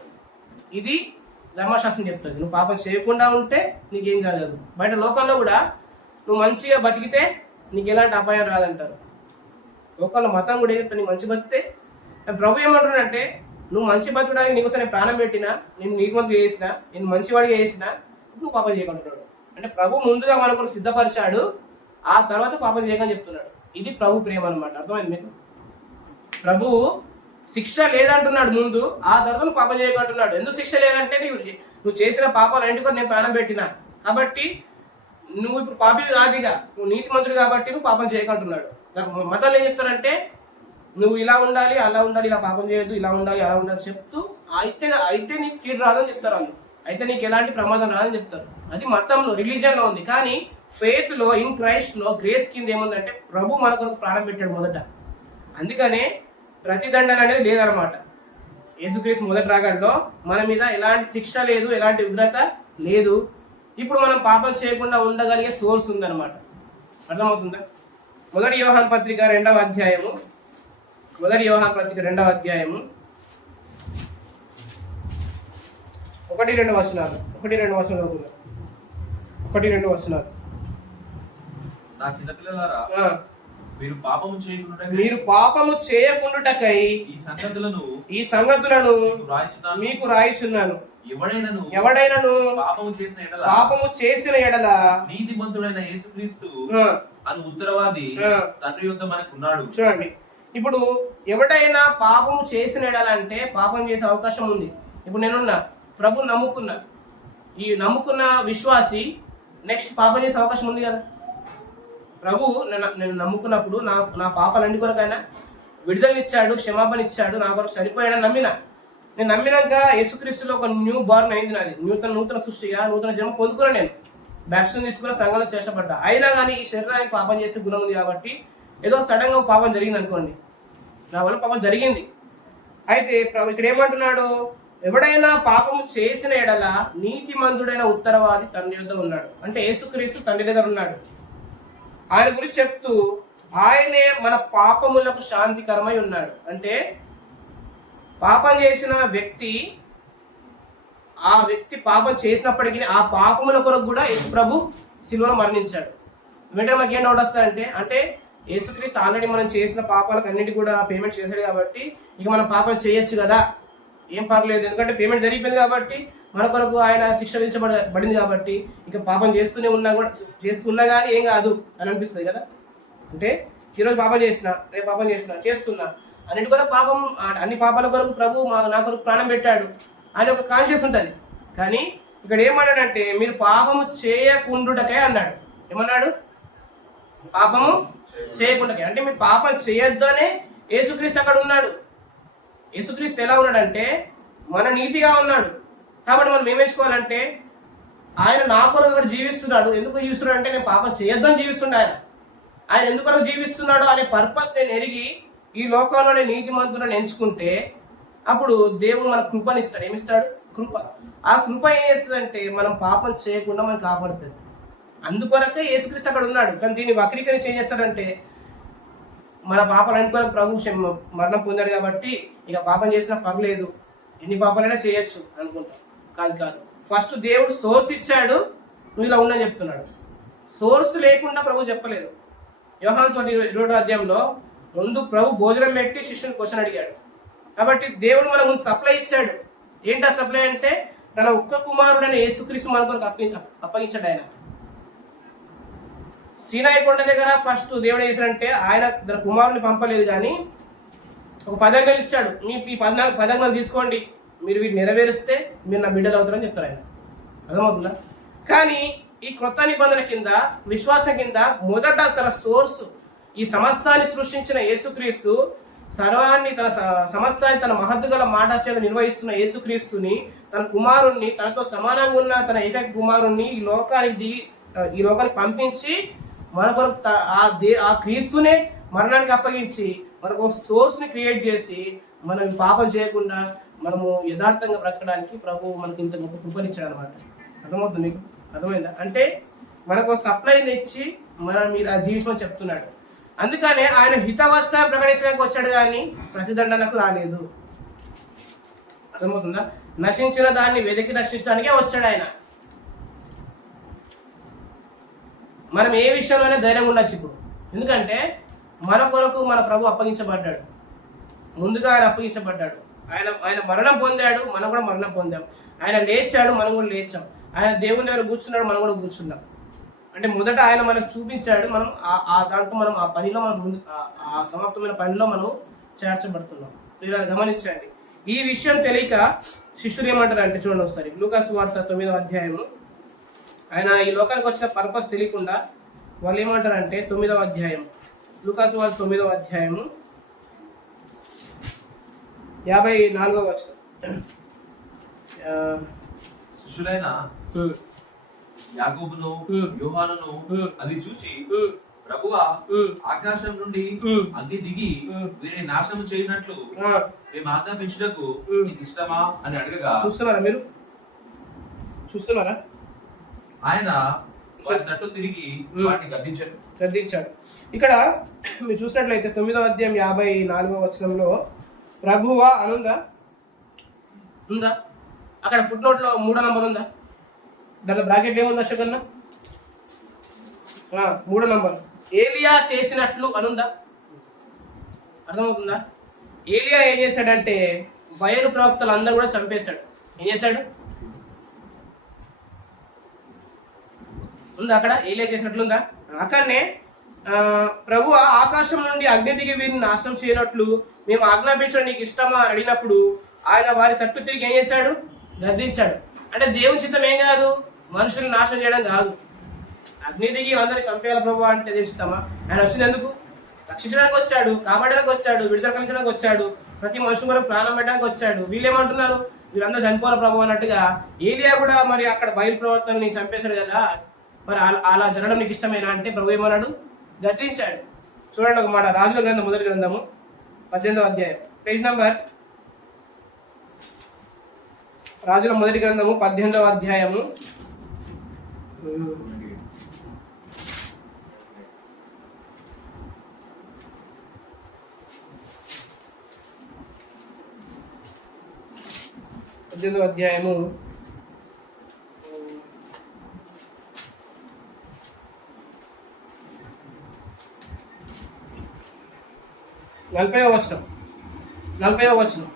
ఇది ధర్మశాస్త్రం చెప్తుంది. నువ్వు పాపం చేయకుండా ఉంటే నీకేం జరగదు. బయట లోకంలో కూడా నువ్వు మంచిగా బతికితే నీకు ఎలాంటి అపాయం రాదంటారు. లోకంలో మతం కూడా ఏం చెప్తా, నీ మంచి బతికితే. ప్రభు ఏమంటున్నాడంటే నువ్వు మంచి బతకడానికి నీకోసం నేను ప్రాణం పెట్టినా, నేను నీతిమంతుడిగా చేసినా, నేను మంచివాడిగా చేసినా నువ్వు పాపం చేయకుంటున్నాడు. అంటే ప్రభు ముందుగా మనకు సిద్ధపరిచాడు, ఆ తర్వాత పాపం చేయకని చెప్తున్నాడు. ఇది ప్రభు ప్రేమ అనమాట. అర్థమైంది మీకు? ప్రభు శిక్ష లేదంటున్నాడు ముందు, ఆ తర్వాత నువ్వు పాపం చేయకుంటున్నాడు. ఎందుకు శిక్ష లేదంటే నువ్వు చేసిన పాపాలు ఇంటికి నేను ప్రాణం పెట్టినా కాబట్టి నువ్వు ఇప్పుడు పాపి కాదుగా, నువ్వు నీతిమంతుడు కాబట్టి నువ్వు పాపం చేయకుంటున్నాడు. మతాలు ఏం చెప్తారంటే నువ్వు ఇలా ఉండాలి, అలా ఉండాలి, ఇలా పాపం చేయొద్దు, ఇలా ఉండాలి, అలా ఉండాలి చెప్తూ అయితే నీకు కీడు రాదని చెప్తారు వాళ్ళు. అయితే నీకు ఎలాంటి ప్రమాదం రాదని చెప్తారు. అది మతంలో, రిలీజియన్లో ఉంది. కానీ ఫెయిత్లో, ఇన్ క్రైస్ట్లో, గ్రేస్ కింద ఏముందంటే ప్రభు మన కొరకు ప్రాణం పెట్టాడు మొదట. అందుకనే ప్రతిదండన అనేది లేదనమాట. యేసుక్రీస్తు మొదటి రాకడలో మన మీద ఎలాంటి శిక్ష లేదు, ఎలాంటి ఉగ్రత లేదు. ఇప్పుడు మనం పాపం చేయకుండా ఉండగలిగే సోర్స్ ఉందన్నమాట. అర్థమవుతుందా? మొదటి యోహాను పత్రిక 2వ అధ్యాయము 1-2 వచనాలు. 1-2 వచనాలు. 1-2 వచనాలు. నా చిన్నపిల్లలారా, మీరు పాపము చేయకుండుటకై ఈ సంగతులను మీకు రాయిచున్నాను. ఎవడైనను పాపము చేసిన ఎడల నీతిమంతుడైన యేసుక్రీస్తు అని ఉత్తరవాది తండ్రి యొద్ద మనకున్నాడు. చూడండి, ఇప్పుడు ఎవడైనా పాపము చేసిన ఎడల అంటే పాపం చేసే అవకాశం ఉంది. ఇప్పుడు నేనున్నా, ప్రభు నమ్ముకున్నా, ఈ నమ్ముకున్న విశ్వాసి నెక్స్ట్ పాపం చేసే అవకాశం ఉంది కదా. ప్రభు నేను నమ్ముకున్నప్పుడు నా పాపాలన్నిటి కొరకైనా విడుదల ఇచ్చాడు, క్షమాపణ ఇచ్చాడు, నా కొరకు చనిపోయాడని నమ్మిన. నేను నమ్మినాక యేసుక్రీస్తులో ఒక న్యూ బార్న్ అయింది నాది. నూతన సృష్టిగా, నూతన జన్మ పొందుకున్నా. నేను బ్యాప్టిజం తీసుకున్న, సంఘంలో చేర్చబడ్డా. అయినా కానీ ఈ శరీరానికి పాపం చేసే గుణం ఉంది కాబట్టి ఏదో సడన్గా పాపం జరిగింది అనుకోండి, నా వల్ల పాపం జరిగింది. అయితే ప్రభు ఇక్కడ ఏమంటున్నాడు? ఎవడైనా పాపము చేసిన ఎడల నీతిమంతుడైన ఉత్తరవాది తండ్రి యొద్ద ఉన్నాడు. అంటే యేసుక్రీస్తు తండ్రి దగ్గర ఉన్నాడు. ఆయన గురించి చెప్తూ ఆయనే మన పాపములకు శాంతికరమై ఉన్నాడు. అంటే పాపం చేసిన వ్యక్తి, ఆ వ్యక్తి పాపం చేసినప్పటికీ ఆ పాపముల కొరకు కూడా యేసు ప్రభు శిలువలో మరణించాడు. వెంటనే మనకి ఏం డౌట్ వస్తాయంటే, అంటే యేసుక్రీస్తు ఆల్రెడీ మనం చేసిన పాపాలకు అన్నిటి కూడా పేమెంట్ చేశాడు కాబట్టి ఇక మనం పాపం చేయొచ్చు కదా, ఏం పర్లేదు, ఎందుకంటే పేమెంట్ జరిగిపోయింది కాబట్టి, మన కొరకు ఆయన శిక్ష విధించబడింది కాబట్టి ఇక పాపం చేస్తున్నా కానీ ఏం కాదు అని అనిపిస్తుంది కదా. అంటే ఈరోజు పాపం చేసిన, రేపు పాపం చేస్తున్నా అన్నిటి కొరకు పాపం, అన్ని పాపాల కొరకు ప్రభు నా కొరకు ప్రాణం పెట్టాడు అని ఒక కాన్షియస్ ఉంటుంది. కానీ ఇక్కడ ఏమన్నాడంటే మీరు పాపము చేయకుండుటకే అన్నాడు. ఏమన్నాడు? పాపము చేయకుండాకే. అంటే మీరు పాపం చేయొద్దు అనే యేసుక్రీస్తు అక్కడ ఉన్నాడు. యేసుక్రీస్తు ఎలా ఉన్నాడంటే మన నీతిగా ఉన్నాడు. కాబట్టి మనం ఏమేసుకోవాలంటే ఆయన నా కొరకు అక్కడ జీవిస్తున్నాడు. ఎందుకు జీవిస్తున్నాడు అంటే నేను పాపం చేయొద్దు అని జీవిస్తున్నాడు. ఆయన ఎందుకు జీవిస్తున్నాడు అనే పర్పస్ నేను ఎరిగి ఈ లోకంలో నేను నీతిమంతులను ఎంచుకుంటే అప్పుడు దేవుడు మన కృపనిస్తాడు. ఏమిస్తాడు? కృప. ఆ కృప ఏం చేస్తుందంటే మనం పాపం చేయకుండా మనం కాపాడుతుంది. అందుకొరకే యేసుక్రీస్తు అక్కడ ఉన్నాడు. కానీ దీన్ని వక్రీకరించి ఏం చేస్తాడంటే మన పాపాలు అనుకోని ప్రభు మరణం పొందాడు కాబట్టి ఇక పాపం చేసినా పర్లేదు, ఎన్ని పాపాలైనా చేయొచ్చు అనుకుంటాం. కాదు. ఫస్ట్ దేవుడు సోర్స్ ఇచ్చాడు, నువ్వు ఇలా ఉండని చెప్తున్నాడు. సోర్స్ లేకుండా ప్రభు చెప్పలేదు. యోహాను 20వ అధ్యాయంలో ముందు ప్రభు భోజనం పెట్టి శిష్యుని క్వశ్చన్ అడిగాడు. కాబట్టి దేవుడు మన ముందు సప్లై ఇచ్చాడు. ఏంటి ఆ సప్లై అంటే తన ఒక్క కుమారుడైన యేసుక్రీస్తు మన కొరకు అప్పగించాడు. ఆయన సీనాయి కొండ దగ్గర ఫస్ట్ దేవుడు ఏం చేశాడంటే ఆయన తన కుమారుని పంపలేదు, కానీ ఒక 10 ఆజ్ఞలు ఇచ్చాడు. మీ ఈ 10 ఆజ్ఞలు తీసుకోండి, మీరు వీటిని నెరవేరిస్తే మీరు నా బిడ్డలు అవుతారని చెప్తారు ఆయన. అర్థమవుతుందా? కానీ ఈ క్రొత్త నిబంధన కింద, విశ్వాసం కింద మొదట తన సోర్స్, ఈ సమస్తాన్ని సృష్టించిన యేసుక్రీస్తు, సర్వాన్ని తన సమస్తాన్ని తన మహత్తు గల మాట చేత నిర్వహిస్తున్న యేసుక్రీస్తుని, తన కుమారుణ్ణి, తనతో సమానంగా ఉన్న తన ఏకైక కుమారుణ్ణి ఈ లోకానికి పంపించి మన కొరకు ఆ క్రీస్తునే మరణానికి అప్పగించి మనకు సోర్స్ని క్రియేట్ చేసి మనం పాపం చేయకుండా మనము యథార్థంగా బ్రతకడానికి ప్రభు మనకి ఇంత గొప్ప కృపనిచ్చాడు అనమాట. అర్థమవుతుంది మీకు? అర్థమైందా? అంటే మనకు సప్లై ఇచ్చి మన మీద జీవించమని చెప్తున్నాడు. అందుకనే ఆయన హితవత్స ప్రకటించడానికి వచ్చాడు, కానీ ప్రతిదండనకు రాలేదు. అర్థమవుతుందా? నశించిన దాన్ని వెతికి రక్షించడానికే వచ్చాడు ఆయన. మనం ఏ విషయంలోనే ధైర్యంగా ఉండొచ్చు ఇప్పుడు. ఎందుకంటే మన కొరకు మన ప్రభు అప్పగించబడ్డాడు. ముందుగా ఆయన అప్పగించబడ్డాడు. ఆయన మరణం పొందాడు, మనం కూడా మరణం పొందాం. ఆయన లేచాడు, మనం కూడా లేచాం. ఆయన దేవుని దగ్గర కూర్చున్నాడు, మనం కూడా కూర్చున్నాం. అంటే మొదట ఆయన మనకు చూపించాడు, మనం దాంట్లో మనం ఆ పనిలో మనం ముందు ఆ సమాప్తమైన పనిలో మనం చేర్చబడుతున్నాం. ఇలా గమనించండి. ఈ విషయం తెలియక శిష్యులు ఏమంటారు అంటే, చూడండి ఒకసారి లూకాసు వార్త 9వ అధ్యాయము. ఆయన ఈ లోకానికి వచ్చిన పర్పస్ తెలియకుండా వాళ్ళు ఏమంటారంటే 9వ అధ్యాయం, లూకాసు వార్త 9వ అధ్యాయము 54వ వచనం. శిష్యులైన యాకోబును యోహానును అది చూచి, ప్రభువా, ఆకాశం నుండి అగ్ని దిగి వీరిని నాశనం చేయనట్లు మేము ఆజ్ఞాపించుటకు నీకు ఇష్టమా అని అడగగా, చూస్తున్నారా మీరు? చూస్తున్నారా? ఆయన వారి తట్టు తిరిగి వాటిని గద్దించాడు. ఇక్కడ మీరు చూసినట్లయితే 9వ అధ్యాయం 54వ వచనంలో ప్రభువా అనుందా? ఉందా? అక్కడ ఫుట్ నోట్లో 3వ నంబర్ ఉందా? దాంట్లో బ్రాకెట్ ఏముంది అశోకన్న? 3వ నంబర్ ఏలియా చేసినట్లు అనుందా? అర్థమవుతుందా? ఏలియా ఏం చేశాడంటే బయలు ప్రవక్తలు అందరూ కూడా చంపేశాడు. ఏం చేశాడు? ఉందా అక్కడ? ఏలియా చేసినట్లుందా? అక్కడనే ప్రభు ఆకాశం నుండి అగ్ని దిగి వీరిని నాశనం చేయనట్లు మేము ఆజ్ఞాపించడం నీకు ఇష్టమా అని అడిగినప్పుడు ఆయన వారి తట్టు తిరిగి ఏం చేశాడు? గద్దించాడు. అంటే దేవుని చిత్తం ఏం కాదు, మనుషుల్ని నాశనం చేయడం కాదు. అగ్ని దిగి అందరినీ చంపేయాలి ప్రభు అంటే తెలుస్తామా? ఆయన వచ్చింది ఎందుకు? రక్షించడానికి వచ్చాడు, కాపాడడానికి వచ్చాడు, విడుదల కలిగించడానికి వచ్చాడు, ప్రతి మనుషులు కూడా ప్రాణం పెట్టడానికి వచ్చాడు. వీళ్ళేమంటున్నారు? వీళ్ళందరూ చనిపోవాలి ప్రభు అన్నట్టుగా. ఏలియా కూడా మరి అక్కడ బయలు ప్రవర్తనని చంపేశాడు కదా, మరి అలా జరగడం నీకు ఇష్టమేనా అంటే ప్రభు ఏమన్నాడు? గద్దించాడు. చూడండి ఒక మాట, రాజుల గ్రంథం మొదటి గ్రంథము 18వ అధ్యాయం, పేజ్ నంబర్, రాజుల మొదటి గ్రంథము 18వ అధ్యాయము 18వ అధ్యాయము 40వ వచనం.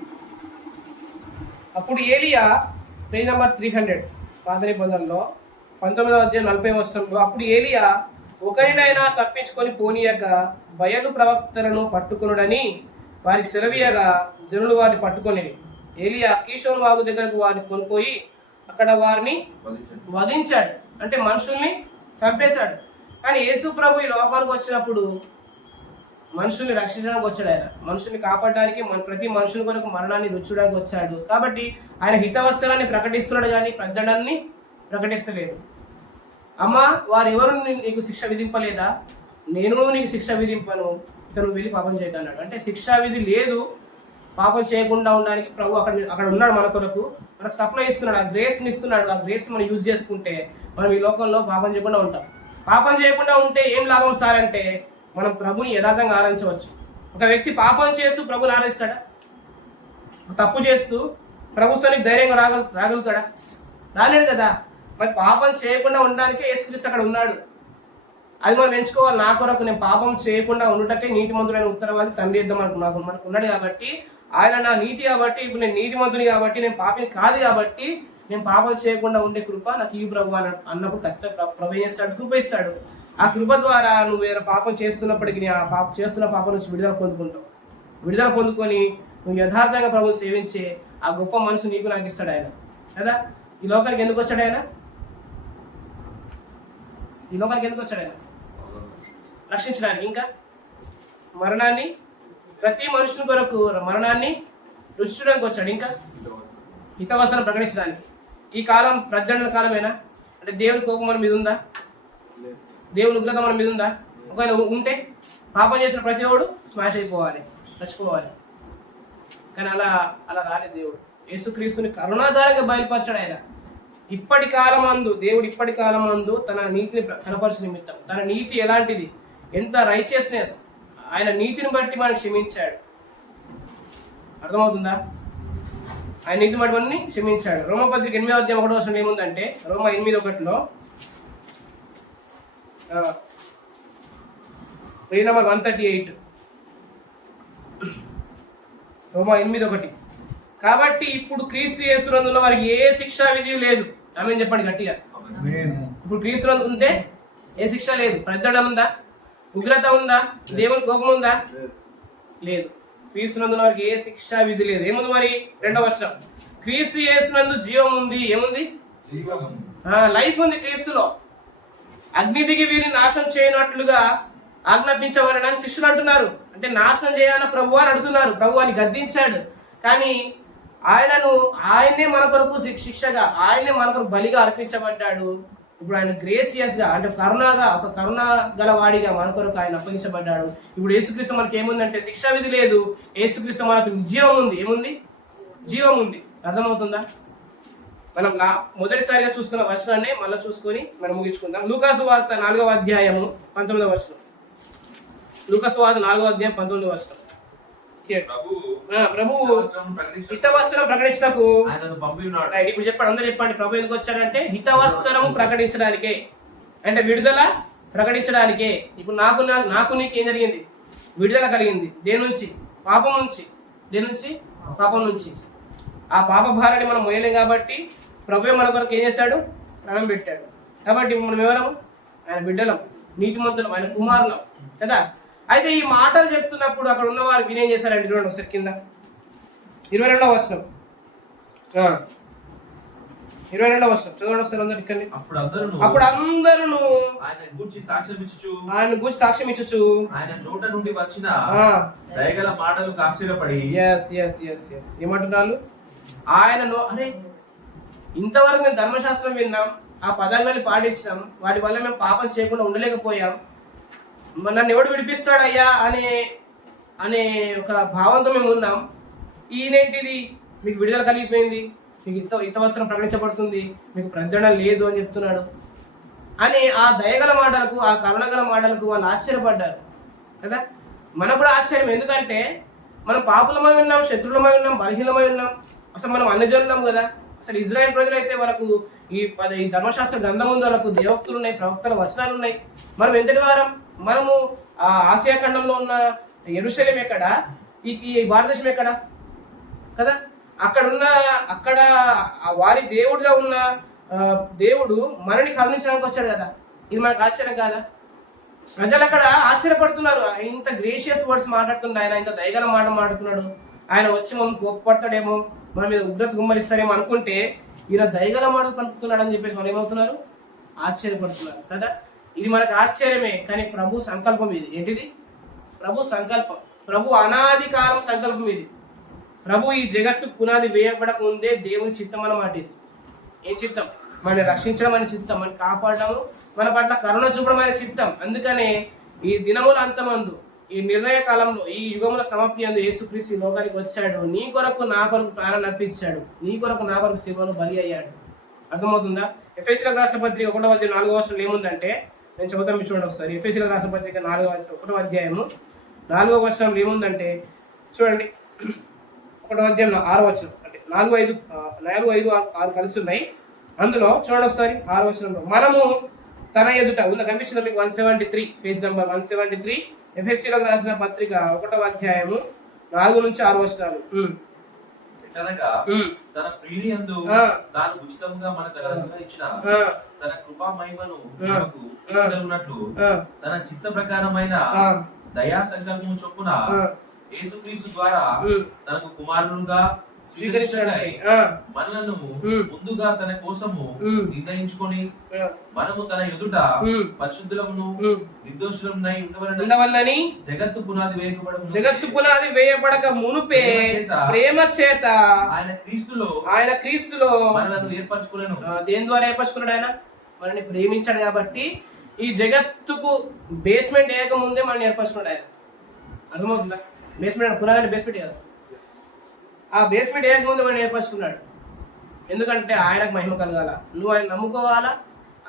అప్పుడు ఏలియా, పేజ్ నంబర్ 300 పాత నిబంధనలో 19వ అధ్యాయం 40వ వచనంలో, అప్పుడు ఏలియా ఒకరినైనా తప్పించుకొని పోనీయక బయలు ప్రవక్తలను పట్టుకొనుడని వారికి సెలవీయగా జనులు వారిని పట్టుకొనిరి. ఏలియా కీషోను వాగు దగ్గరకు వారిని కొనిపోయి అక్కడ వారిని వధించాడు. అంటే మనుషుల్ని చంపేశాడు. కానీ యేసు ప్రభు ఈ లోకానికి వచ్చినప్పుడు మనుషుల్ని రక్షించడానికి వచ్చాడు. ఆయన మనుషుల్ని కాపాడడానికి, ప్రతి మనుషుల కొరకు మరణాన్ని రుచడానికి వచ్చాడు. కాబట్టి ఆయన హితవత్సరాన్ని ప్రకటిస్తున్నాడు కానీ పెద్దడాన్ని ప్రకటిస్తలేదు. అమ్మా, వారెవరు నీకు శిక్ష విధింపలేదా? నేను నీకు శిక్ష విధింపను, ఇక నువ్వు వెళ్ళి పాపం చేయకన్నాడు. అంటే శిక్షా విధి లేదు, పాపం చేయకుండా ఉండడానికి ప్రభు అక్కడ ఉన్నాడు. మన కొరకు మనకు సప్లై ఇస్తున్నాడు, ఆ గ్రేస్ని ఇస్తున్నాడు. ఆ గ్రేస్ని మనం యూజ్ చేసుకుంటే మనం ఈ లోకంలో పాపం చేయకుండా ఉంటాం. పాపం చేయకుండా ఉంటే ఏం లాభం సార్ అంటే మనం ప్రభుని యథార్థంగా ఆరాధించవచ్చు. ఒక వ్యక్తి పాపం చేస్తూ ప్రభుని ఆరాధిస్తాడా? తప్పు చేస్తూ ప్రభుత్వానికి ధైర్యంగా రాగలుగుతాడా? రాలేడు కదా. మరి పాపం చేయకుండా ఉండడానికే యేసుక్రీస్తు అక్కడ ఉన్నాడు. అది మనం ఎంచుకోవాలి. నా కొరకు నేను పాపం చేయకుండా ఉండటకే నీతిమంతుడైన ఉత్తరవాది తండ్రి ఇద్దాం మనకు ఉన్నాడు కాబట్టి, ఆయన నా నీతి కాబట్టి, ఇప్పుడు నేను నీతిమంతుని కాబట్టి, నేను పాపిని కాదు కాబట్టి, నేను పాపం చేయకుండా ఉండే కృప నాకు ఈ ప్రభు అన్నప్పుడు ఖచ్చితంగా ప్రభు ఏం చేస్తాడు? కృప ఇస్తాడు. ఆ కృప ద్వారా నువ్వు ఏదైనా పాపం చేస్తున్నప్పటికీ ఆ చేస్తున్న పాపం నుంచి విడుదల పొందుకుంటావు. విడుదల పొందుకొని నువ్వు యథార్థంగా ప్రభు సేవించే ఆ గొప్ప మనసు నీకు నాకు ఇస్తాడు ఆయన కదా. ఈ లోకానికి ఎందుకు వచ్చాడు ఆయన? ఈ లోకానికి ఎందుకు వచ్చాడు ఆయన? రక్షించడానికి. ఇంకా మరణాన్ని, ప్రతి మనుషుని కొరకు మరణాన్ని రుచించడానికి వచ్చాడు. ఇంకా హితవసనం ప్రకటించడానికి. ఈ కాలం ప్రజ్ఞల కాలమేనా? అంటే దేవుడి కోపం మన మీద ఉందా? దేవుని ఉగ్రత మన మీద ఉందా? ఒకవేళ ఉంటే పాపం చేసిన ప్రతి ఒడు స్మాష్ అయిపోవాలి, చచ్చిపోవాలి. కానీ అలా రాలేదు దేవుడు. యేసుక్రీస్తుని కరుణాధారంగా బయలుపరచాడు ఆయన. ఇప్పటి కాలమందు దేవుడు ఇప్పటి కాలమందు తన నీతిని కనపరచు నిమిత్తం, తన నీతి ఎలాంటిది, ఎంత రైచియస్నెస్, ఆయన నీతిని బట్టి మనకు క్షమించాడు. అర్థమవుతుందా? ఆయన నీతి బట్టి మనల్ని క్షమించాడు. రోమపత్రిక 8వ అధ్యాయం 1వ వచనం ఏముందంటే, రోమ 8:1 పేజ్ నెంబర్ 138, రోమా 8:1. కాబట్టి ఇప్పుడు క్రీస్తు యేసునందున్న వారికి ఏ శిక్షా విధి లేదు. ఆమె చెప్పండి గట్టిగా. ఇప్పుడు క్రీస్తు ఉంటే ఏ శిక్ష లేదు. ప్రద్దడం ఉందా? ఉగ్రత ఉందా? దేవుని కోపం ఉందా? లేదు. క్రీస్తునందున్న వారికి ఏ శిక్షా విధి లేదు. ఏముంది మరి? 2వ వచనం, క్రీస్తు యేసునందు జీవం ఉంది. ఏముంది? లైఫ్ ఉంది క్రీస్తులో. అగ్ని దిగి వీరిని నాశనం చేయనట్లుగా ఆజ్ఞాపించవాలని శిష్యులు అంటున్నారు. అంటే నాశనం చేయాలని ప్రభు అని అడుగుతున్నారు. ప్రభు అని గద్దించాడు. కానీ ఆయనే మన కొరకు శిక్షగా, ఆయనే మన కొరకు బలిగా అర్పించబడ్డాడు. ఇప్పుడు ఆయన గ్రేసియస్గా అంటే ఒక కరుణ గల వాడిగా మన కొరకు ఆయన అప్పగించబడ్డాడు. ఇప్పుడు యేసుక్రీస్తు మనకి ఏముందంటే శిక్షా విధి లేదు, యేసుక్రీస్తు మనకు జీవం ఉంది. ఏముంది? జీవం ఉంది. అర్థమవుతుందా? మనం మొదటిసారిగా చూసుకున్న వచనాన్ని మళ్ళీ చూసుకొని మనం ముగించుకుందాం. లూకాసు వార్త 4వ అధ్యాయము 19వ వచనం. లూకాసు వార్త 4వ అధ్యాయం 19వ వచనం. ప్రభువు హితవస్త్రం ప్రకటించటకు ఇప్పుడు చెప్పండి, అందరూ చెప్పండి. ప్రభు ఎందుకు వచ్చాడంటే హితవస్త్రం ప్రకటించడానికే, అంటే విడుదల ప్రకటించడానికే. ఇప్పుడు నాకు నీకు ఏం జరిగింది? విడుదల కలిగింది. దేని నుంచి? పాపం నుంచి. దేని నుంచి? పాపం నుంచి. ఆ పాప భారాన్ని మనం మోయలేం కాబట్టి ప్రభు మన కొరకు ఏం చేశాడు? ప్రాణం పెట్టాడు. కాబట్టి మనం ఎవరము? ఆయన బిడ్డలం, నీతిమంతులం, ఆయన కుమారులం కదా. అయితే ఈ మాటలు చెప్తున్నప్పుడు అక్కడ ఉన్న వారు వినేం చేశారండి? చూడండి ఒకసారి కింద 22వ వచనం. 22వ వచనం చదవండి ఒకసారి అందరు ఇక్కడ. అప్పుడు అందరూ ఆయన గూర్చి సాక్ష్యం ఇచ్చుచు ఆయన నోట నుండి వచ్చిన దయగల మాటలకు ఆశ్చర్యపడి ఏమంటున్నారు? అరే ఇంతవరకు మేము ధర్మశాస్త్రం విన్నాం, ఆ పదాలను పాటించినాం, వాటి వల్ల మేము పాపం చేయకుండా ఉండలేకపోయాం, నన్ను ఎవడు విడిపిస్తాడయ్యా అనే ఒక భావంతో మేము ఉన్నాం. ఈయనేంటిది? మీకు విడుదల కలిగిపోయింది, మీకు హితవస్త్రం ప్రకటించబడుతుంది, మీకు ప్రజ్ఞ లేదు అని చెప్తున్నాడు అని ఆ దయగల మాటలకు, ఆ కరుణగల మాటలకు వాళ్ళు ఆశ్చర్యపడ్డారు కదా. మనకు కూడా ఆశ్చర్యం. ఎందుకంటే మనం పాపులమై ఉన్నాం, శత్రులమై ఉన్నాం, బలహీనమై ఉన్నాం. అసలు మనం అన్యజనులం కదా. అసలు ఇజ్రాయెల్ ప్రజలైతే వాళ్ళకు ఈ ధర్మశాస్త్ర గ్రంథం ఉంది, వాళ్ళకు దేవక్తులు ఉన్నాయి, ప్రవక్తల వచనాలు ఉన్నాయి. మనం ఎంతటి వారం? మనము ఆసియా ఖండంలో ఉన్న యెరూషలేం ఎక్కడ, ఈ భారతదేశం ఎక్కడ కదా. అక్కడ వారి దేవుడుగా ఉన్న దేవుడు మనని కరుణించడానికి వచ్చాడు కదా. ఇది మనకు ఆశ్చర్యం కాదా? ప్రజలు అక్కడ ఆశ్చర్యపడుతున్నారు. ఇంత గ్రేషియస్ వర్డ్స్ మాట్లాడుతున్నాడు ఆయన, ఇంత దయగల మాట మాట్లాడుతున్నాడు. ఆయన వచ్చి మమ్మల్ని కోప్పడతాడేమో, మన మీద ఉగ్రత గుమ్మరిస్తాడేమో అనుకుంటే ఈయన దయగల మాటలు పలుకుతున్నాడు అని చెప్పేసి వాళ్ళు ఏమవుతున్నారు? ఆశ్చర్యపడుతున్నారు కదా. ఇది మనకు ఆశ్చర్యమే, కానీ ప్రభు సంకల్పం ఇది. ఏంటిది? ప్రభు సంకల్పం, ప్రభు అనాది కాలం సంకల్పం ఇది. ప్రభు ఈ జగత్తు పునాది వేయబడక ముందే దేవుని చిత్తం అన్నమాట ఇది. ఏం చిత్తం? మనని రక్షించడం అనే చిత్తం, మనం కాపాడడం, మన పట్ల కరుణ చూపడం అనే చిత్తం. అందుకనే ఈ దినముల అంతమందు, ఈ నిర్ణయ కాలంలో, ఈ యుగముల సమాప్తి అందు యేసుక్రీస్తు ఈ లోకానికి వచ్చాడు. నీ కొరకు నా కొరకు ప్రాణాన్ని అర్పించాడు, నీ కొరకు నా కొరకు శిలువలో బలి అయ్యాడు. అర్థమవుతుందా? ఎఫెసీయులకు రాసిన పత్రిక 1వ అధ్యాయం 4వ వచనం ఏముందంటే, నేను చెబుతాను చూడండి ఒకసారి. ఎఫెసీయులకు రాసిన పత్రిక 1వ అధ్యాయము 4వ వచనం ఏముందంటే చూడండి. 1వ అధ్యాయం 6వ వచనం, అంటే 4, 5, 6 కలిసి ఉన్నాయి. అందులో చూడండి ఒకసారి 6వ వచనంలో, మనము తన ఎదుట ఉన్న కనిపించిన మీకు 173 పేజ్ నెంబర్ 173 ఎఫెసీయులకు రాసిన పత్రిక 1వ అధ్యాయము 4 నుంచి 6 వచనాలు. తన ప్రియుని యందు తాను ఉచితంగా మనకు అనుగ్రహించిన తన కృపా మహిమను మనకు ఇవ్వగలుగునట్లు తన చిత్త ప్రకారమైన దయా సంకల్పము చొప్పున యేసుక్రీస్తు ద్వారా తనకు కుమారులుగా స్వీకరించడానికి మనలను ముందుగా తన కోసము నిర్ణయించుకొని మనము తన ఎదుట పరిశుద్ధులమును నిర్దోషులమునై ఉండవలనని జగత్తు పునాది వేయబడక మునుపే ప్రేమ చేత ఆయన క్రీస్తులో మనలను ఏర్పరచుకున్నాను. దేని ద్వారా ఏర్పరచుకున్నాడు? ఆయన మనల్ని ప్రేమించాడు కాబట్టి ఈ జగత్తుకు బేస్మెంట్ వేయక ముందే మనల్ని ఏర్పరచుకున్నాడు ఆయన. అర్థమవుతుందా? బేస్మెంట్ పునాది బేస్మెంట్ కదా. ఆ బేస్మెంట్ వేయకముందు మనం ఏర్పరచుకున్నాడు. ఎందుకంటే ఆయనకు మహిమ కలగాల, నువ్వు ఆయన నమ్ముకోవాలా,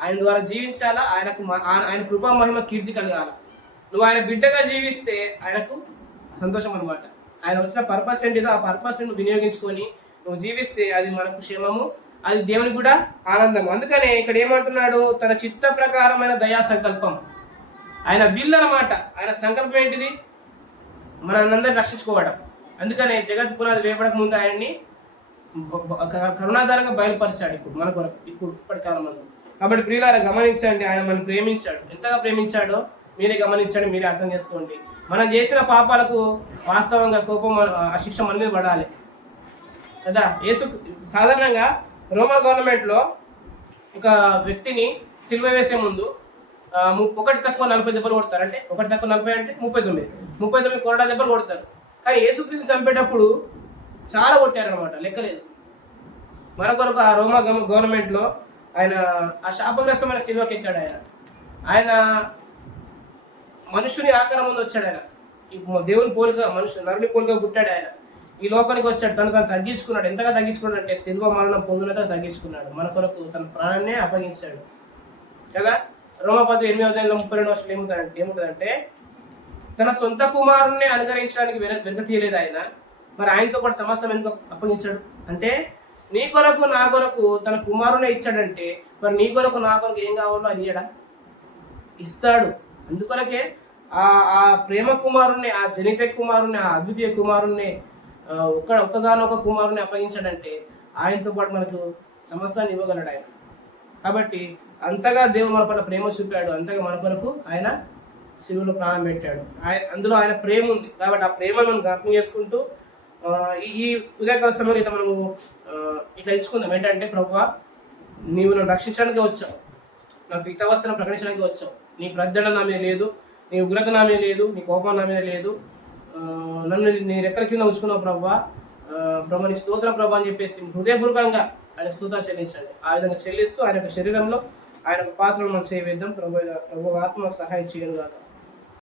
ఆయన ద్వారా జీవించాలా, ఆయన కృపా మహిమ కీర్తి కలగాల. నువ్వు ఆయన బిడ్డగా జీవిస్తే ఆయనకు సంతోషం అనమాట. ఆయన వచ్చిన పర్పస్ ఏంటిదో ఆ పర్పస్ నువ్వు వినియోగించుకొని నువ్వు జీవిస్తే అది మనకు క్షేమము, అది దేవునికి కూడా ఆనందం. అందుకనే ఇక్కడ ఏమంటున్నాడు? తన చిత్త ప్రకారమైన దయా సంకల్పం, ఆయన విల్ అన్నమాట. ఆయన సంకల్పం ఏంటిది? మనందరినీ రక్షించుకోవడం. అందుకనే జగత్ పునాది వేయబడక ముందు ఆయన్ని కరుణాధారంగా బయలుపరిచాడు ఇప్పుడు మన కొరకు, ఇప్పటి కాలంలో. కాబట్టి ప్రియులారా గమనించండి, ఆయన మనం ప్రేమించాడు. ఎంతగా ప్రేమించాడో మీరే గమనించండి, మీరే అర్థం చేసుకోండి. మనం చేసిన పాపాలకు వాస్తవంగా కోపం, ఆ శిక్ష మన మీద పడాలి కదా. సాధారణంగా రోమా గవర్నమెంట్లో ఒక వ్యక్తిని సిలువ వేసే ముందు 1 తక్కువ 40 దెబ్బలు కొడతారు. అంటే 1 తక్కువ 40 అంటే 39 కొరడా దెబ్బలు కొడతారు. కానీ యేసుక్రీస్తు చంపేటప్పుడు చాలా కొట్టారనమాట, లెక్కలేదు. మన కొరకు ఆ రోమా గవర్నమెంట్లో ఆయన ఆ శాపగ్రస్తమైన సిలువకి ఎక్కాడు. ఆయన మనుషుని ఆకారం ముందు వచ్చాడు. ఆయన దేవుని పోలిక, నరుని పోలిక పుట్టాడు. ఆయన ఈ లోకానికి వచ్చాడు, తను తగ్గించుకున్నాడు. ఎంతగా తగ్గించుకున్నాడు అంటే సిలువ మరణం పొందినంత తగ్గించుకున్నాడు. మన కొరకు తన ప్రాణాన్నే అప్పగించాడు కదా. రోమపత్రి 8:32 ఏముంటుందంటే తన సొంత కుమారుణ్ణి అనుగరించడానికి వెనుక తీయలేదు ఆయన, మరి ఆయనతో పాటు సమస్తం ఎందుకు అప్పగించాడు అంటే నీ కొరకు నా కొరకు తన కుమారునే ఇచ్చాడంటే మరి నీ కొరకు నా కొరకు ఏం కావాలో అది ఇయ్యడా? ఇస్తాడు. అందుకొరకే ఆ ప్రేమ కుమారుణ్ణి, ఆ జనిత కుమారుణ్ణి, ఆ అద్వితీయ కుమారుణ్ణి, ఒక్కగానొక కుమారుని అప్పగించాడంటే ఆయనతో పాటు మనకు సమస్తాన్ని ఇవ్వగలడు ఆయన. కాబట్టి అంతగా దేవుడు మన పట్ల ప్రేమ చూపాడు, అంతగా మన కొరకు ఆయన శిలువలో ప్రాణం పెట్టాడు. అందులో ఆయన ప్రేమ ఉంది. కాబట్టి ఆ ప్రేమను మనం జ్ఞాపకం చేసుకుంటూ ఈ ఉదయకాల సమయంలో ఇట్లా మనము ఇట్లా ఇచ్చుకుందాం. ఏంటంటే ప్రభువా, నీవు నన్ను రక్షించడానికి వచ్చావు, నాకు హితవసనం ప్రకటించడానికి వచ్చావు. నీ ప్రజ్ఞ నా మీద లేదు, నీ ఉగ్రత నా మీద లేదు, నీ కోపం నా మీద లేదు, నన్ను నీ రెక్కల కింద ఉంచుకున్నావు ప్రభువా. ప్రభు నీకు స్తోత్రం ప్రభు అని చెప్పేసి హృదయపూర్వకంగా ఆయన స్తోత్రాలు చెల్లించండి. ఆ విధంగా చెల్లిస్తూ ఆయన యొక్క శరీరంలో ఆయన పాత్రను మనం చేయవేద్దాం. ప్రభు ఆత్మ సహాయం చేయను గాక.